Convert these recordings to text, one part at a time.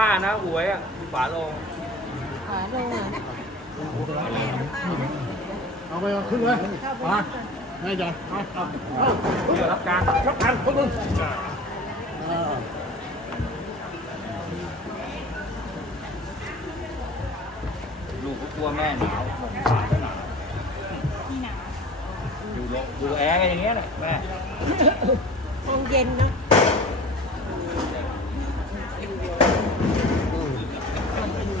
ผ้านะหวยอะฝาโลงขาลงอะเอาไปเอาขึ้นเลยมาแม่จ๋ามาเอาเอาเดี๋ยวรับการรับทันคนนึงอ่าลูกก็กลัวแม่หนาวลงฝาก็หนาวดูลงดูแอร์กันอย่างเงี้ยแหละแม่ห้องเย็นเนาะ เนี่ยอยู่ เนี่ยอย่างเงี้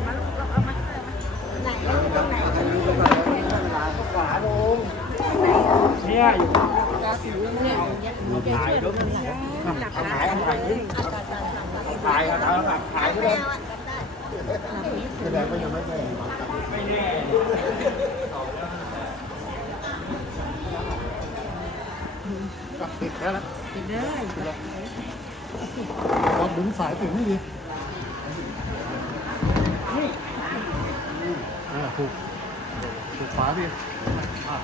ยมันจะช่วยลดน้ำหนัก เอาขายเอาขายขึ้นขายครับเอาครับขาย ขึ้นเลยแสดงว่ายังไม่แก่ไม่แน่กลับติดแล้วนะกินได้เราดึงสายถึงนี่ดีอ่าถูกถูกฝาดิอะ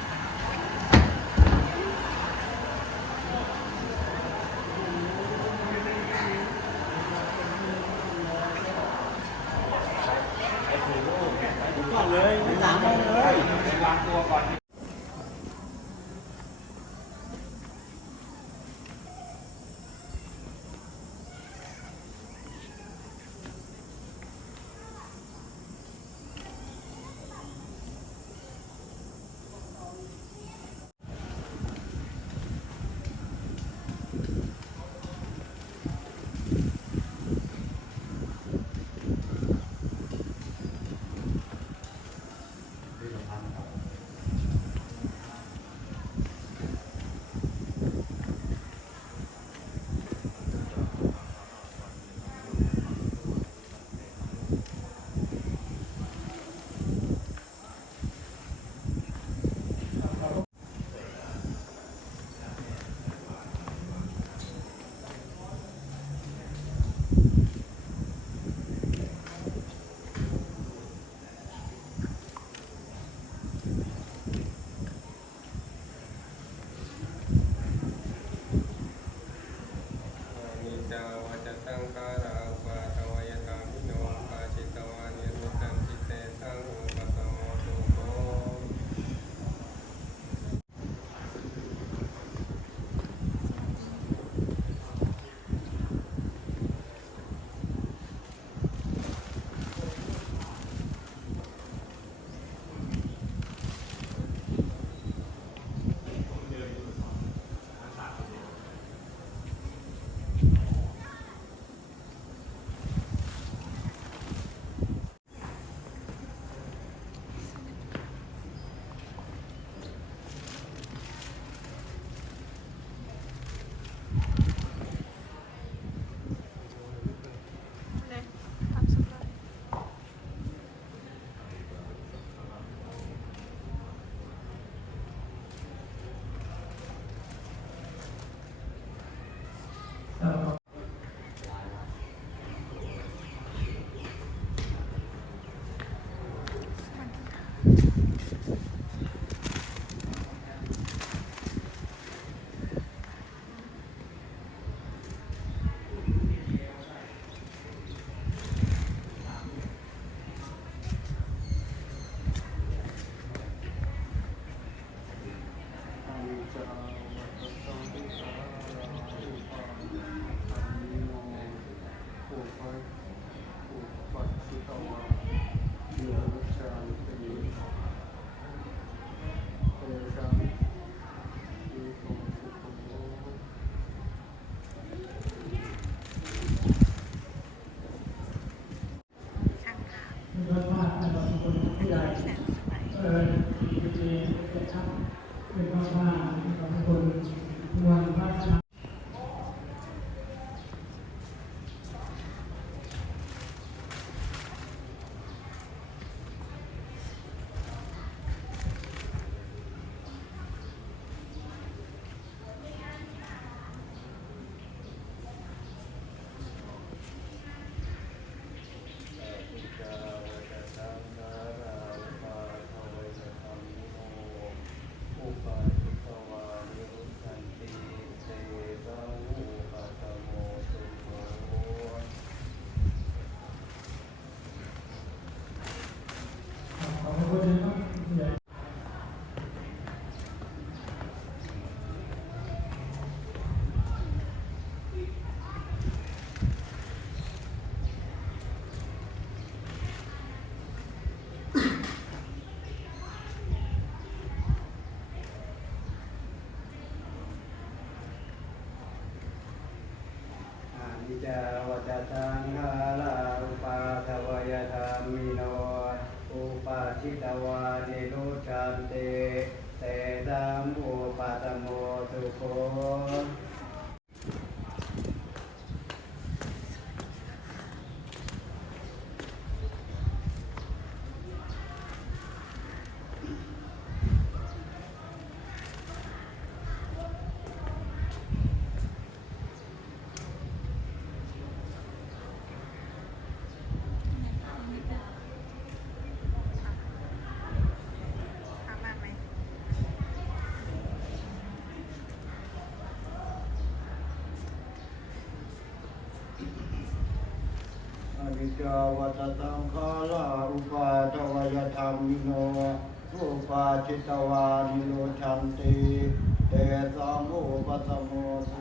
จาวัตตังคาลาอุปาทวายธรรมิโนรูปาจิตวานิโรชันติเตสังโมปัสโมสุ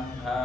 สังฆา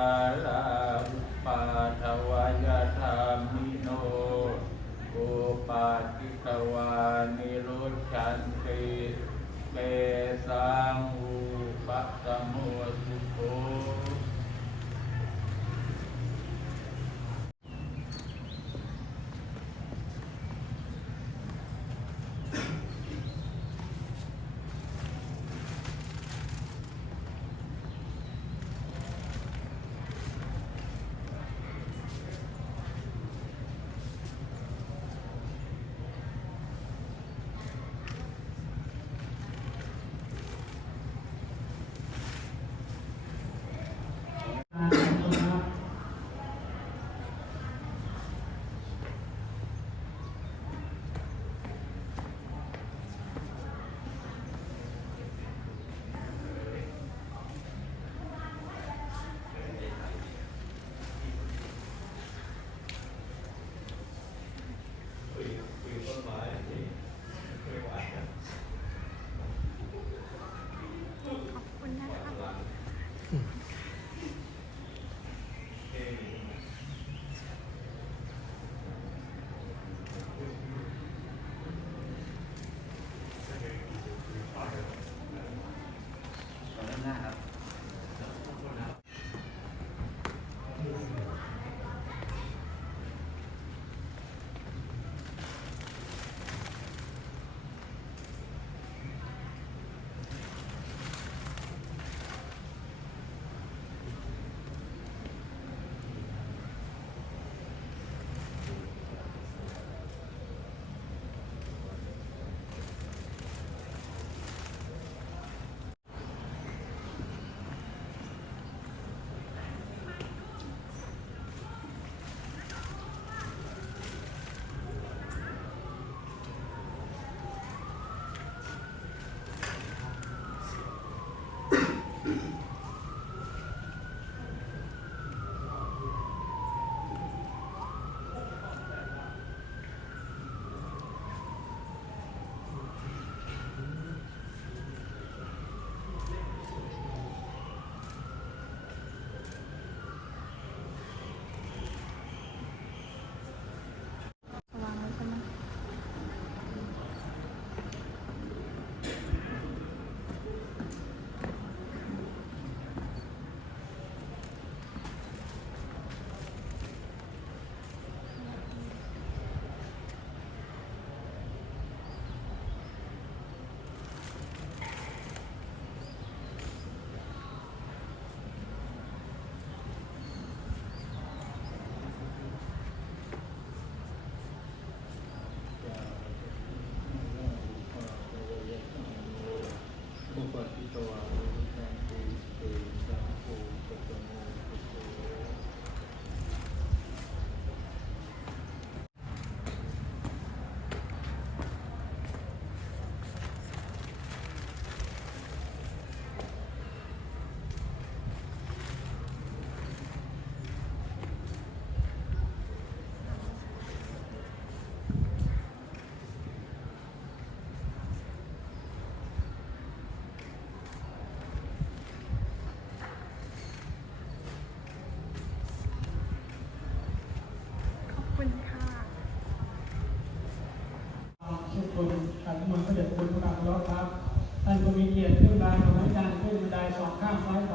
ข้างซ้ายขวา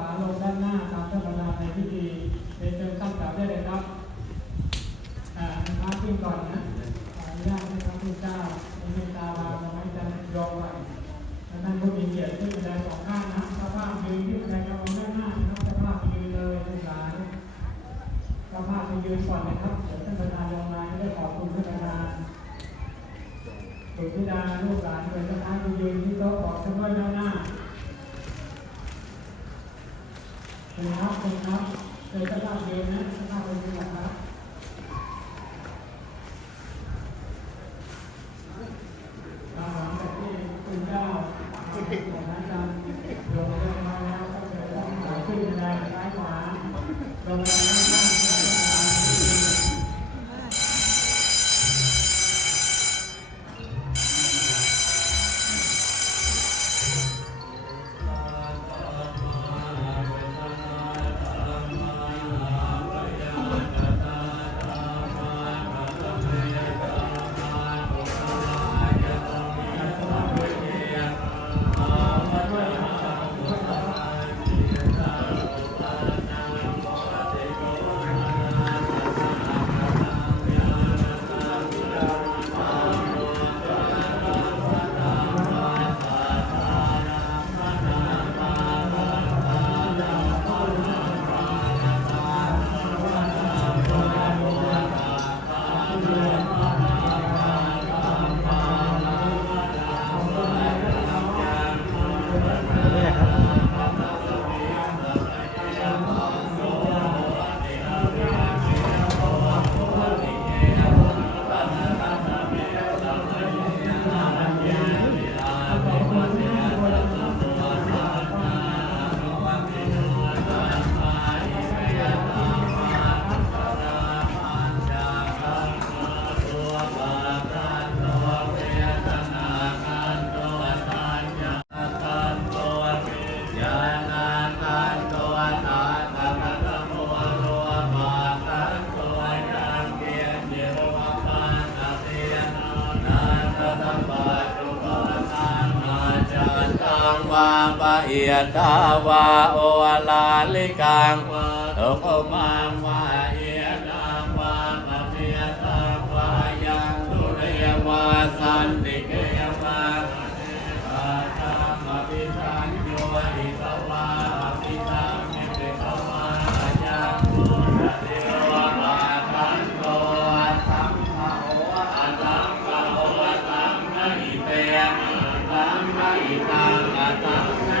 ตาวาโอลาลิกังโอโอมังวาเอนังวามาเมตางวายังตุเรยวาสันติเกวาอาตามาปิสันโยอิสวาปิทังมิเตตวายังตุเรยวาสันโตสัมภะโออาตังโอตังนิเตตังนิตังอาตัง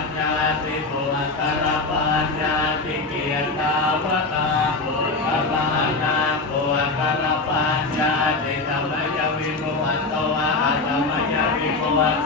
ญญาติโพตระปัญญาติเกียรตาวตาปุตตะปานาโพตระปัญญาติธรรมยวิโมอัตโตอัตมยวิโมอัต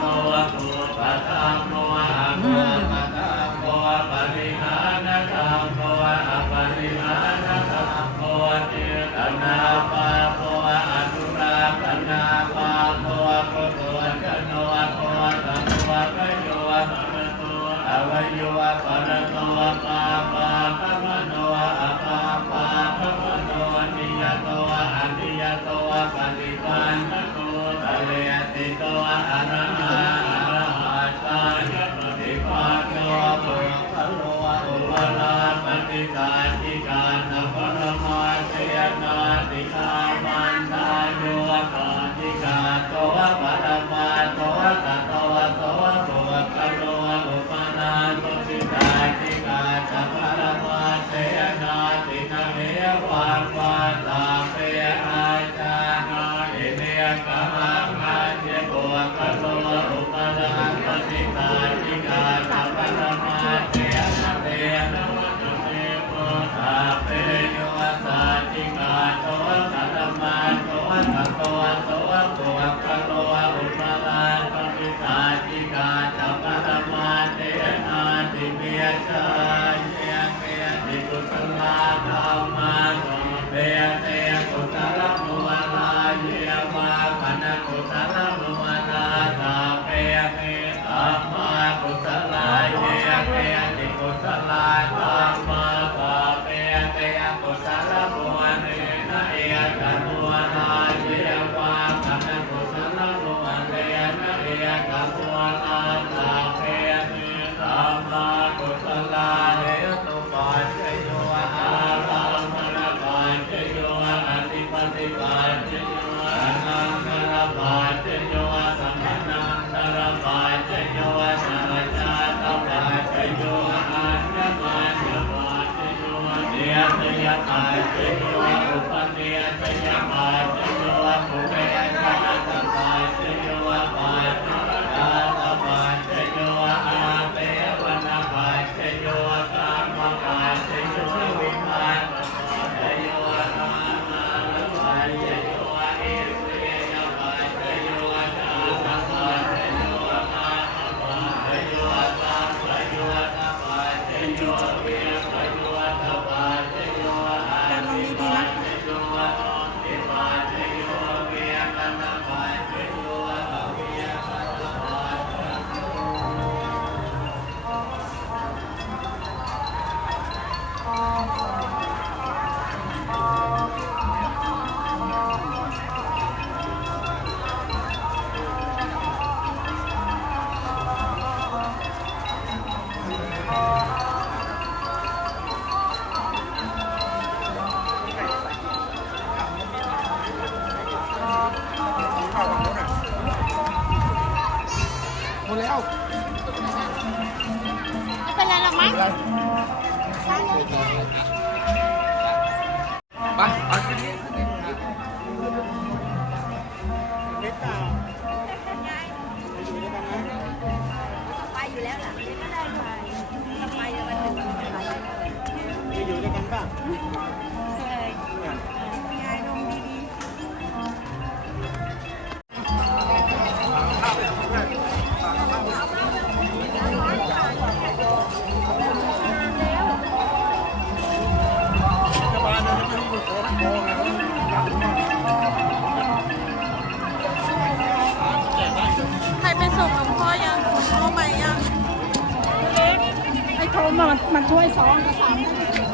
ไอ้โทรมามันช่วยสองกับสาม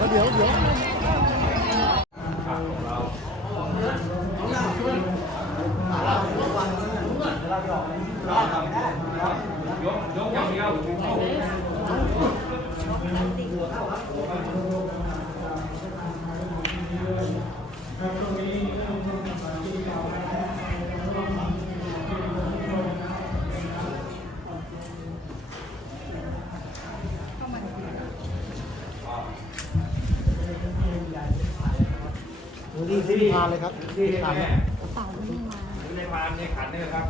เดี๋ยวเดี๋ยว นี่ที่พาเลยครับที่พาเลยในพานในขันนี่ครับ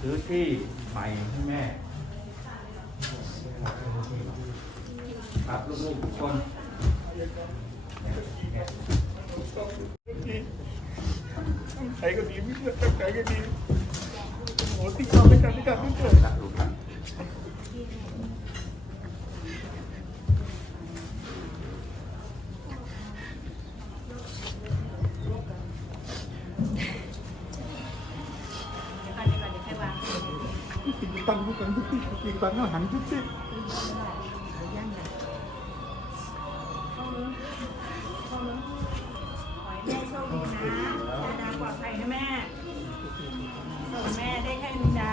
ซื้อที่ใหม่ให้แม่ ครับลูกๆทุกคนใครก็ดีไม่เลือกใครก็ดีโอ้ที่เราไม่กันที่กันไม่เกิด ตั้งลูกกันทุกที่อีตั้งก็หันทุกที่ขอให้โชคดีนะดาดาปลอดภัยนะแม่ส่งแม่ได้แค่นี้นะ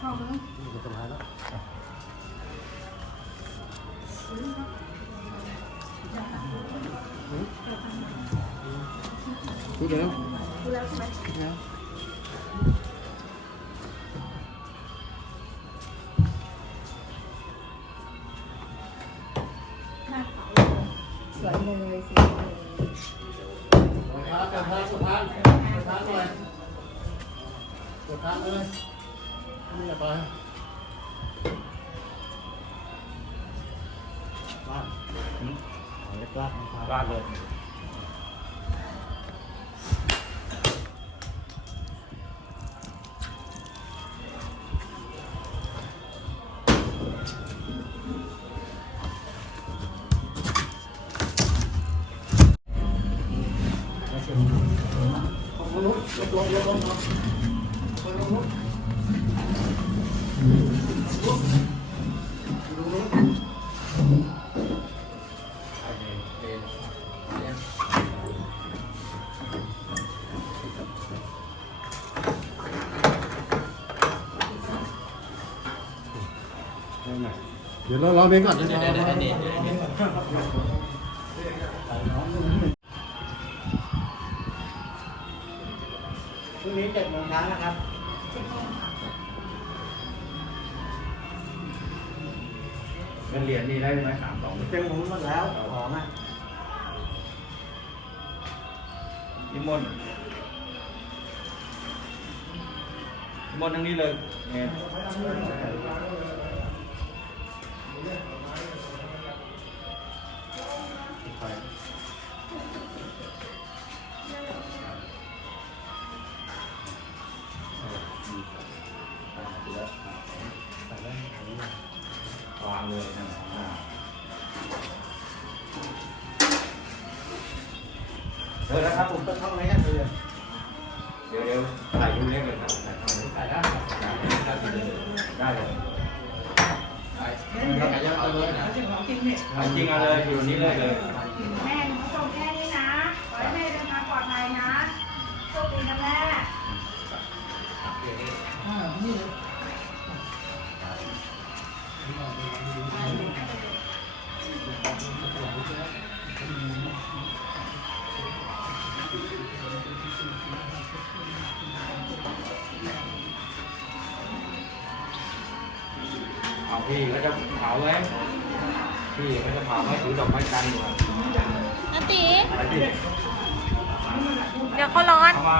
ขอบคุณพูดแล้วดูแล้วใช่ไหมสว น่อยกดทางเลยนี่ไปบ้านเล็กบ้านบ้านเลย เดี๋ยวเราเรงก่อนพรุ่งนี้เจ็ดโมงเช้านะครับเงินเหรียญมีได้ไหมสามสองเต็มมหมดแล้วของอะนิมนต์นิมนต์ทั้งนี้เลยเนี่ย เลยนะอ่าเออแล้วครับผมต้องท่องไหมครับเรือเดี๋ยวเดี๋ยวถ่ายรูปเล็กเลยครับถ่ายรูปถ่ายได้ได้เลยถ่ายถ่ายยังเอาเลยนะเอาจริงเอาเลยอยู่นี่เลยเลยาพี่ก็จะเผาไว้พี่ก็จะเผาไว้ถือดอกไม้จันทร์อยู่นันตีะไรพี่เดี๋ยวเขาร้อน เพราะว่า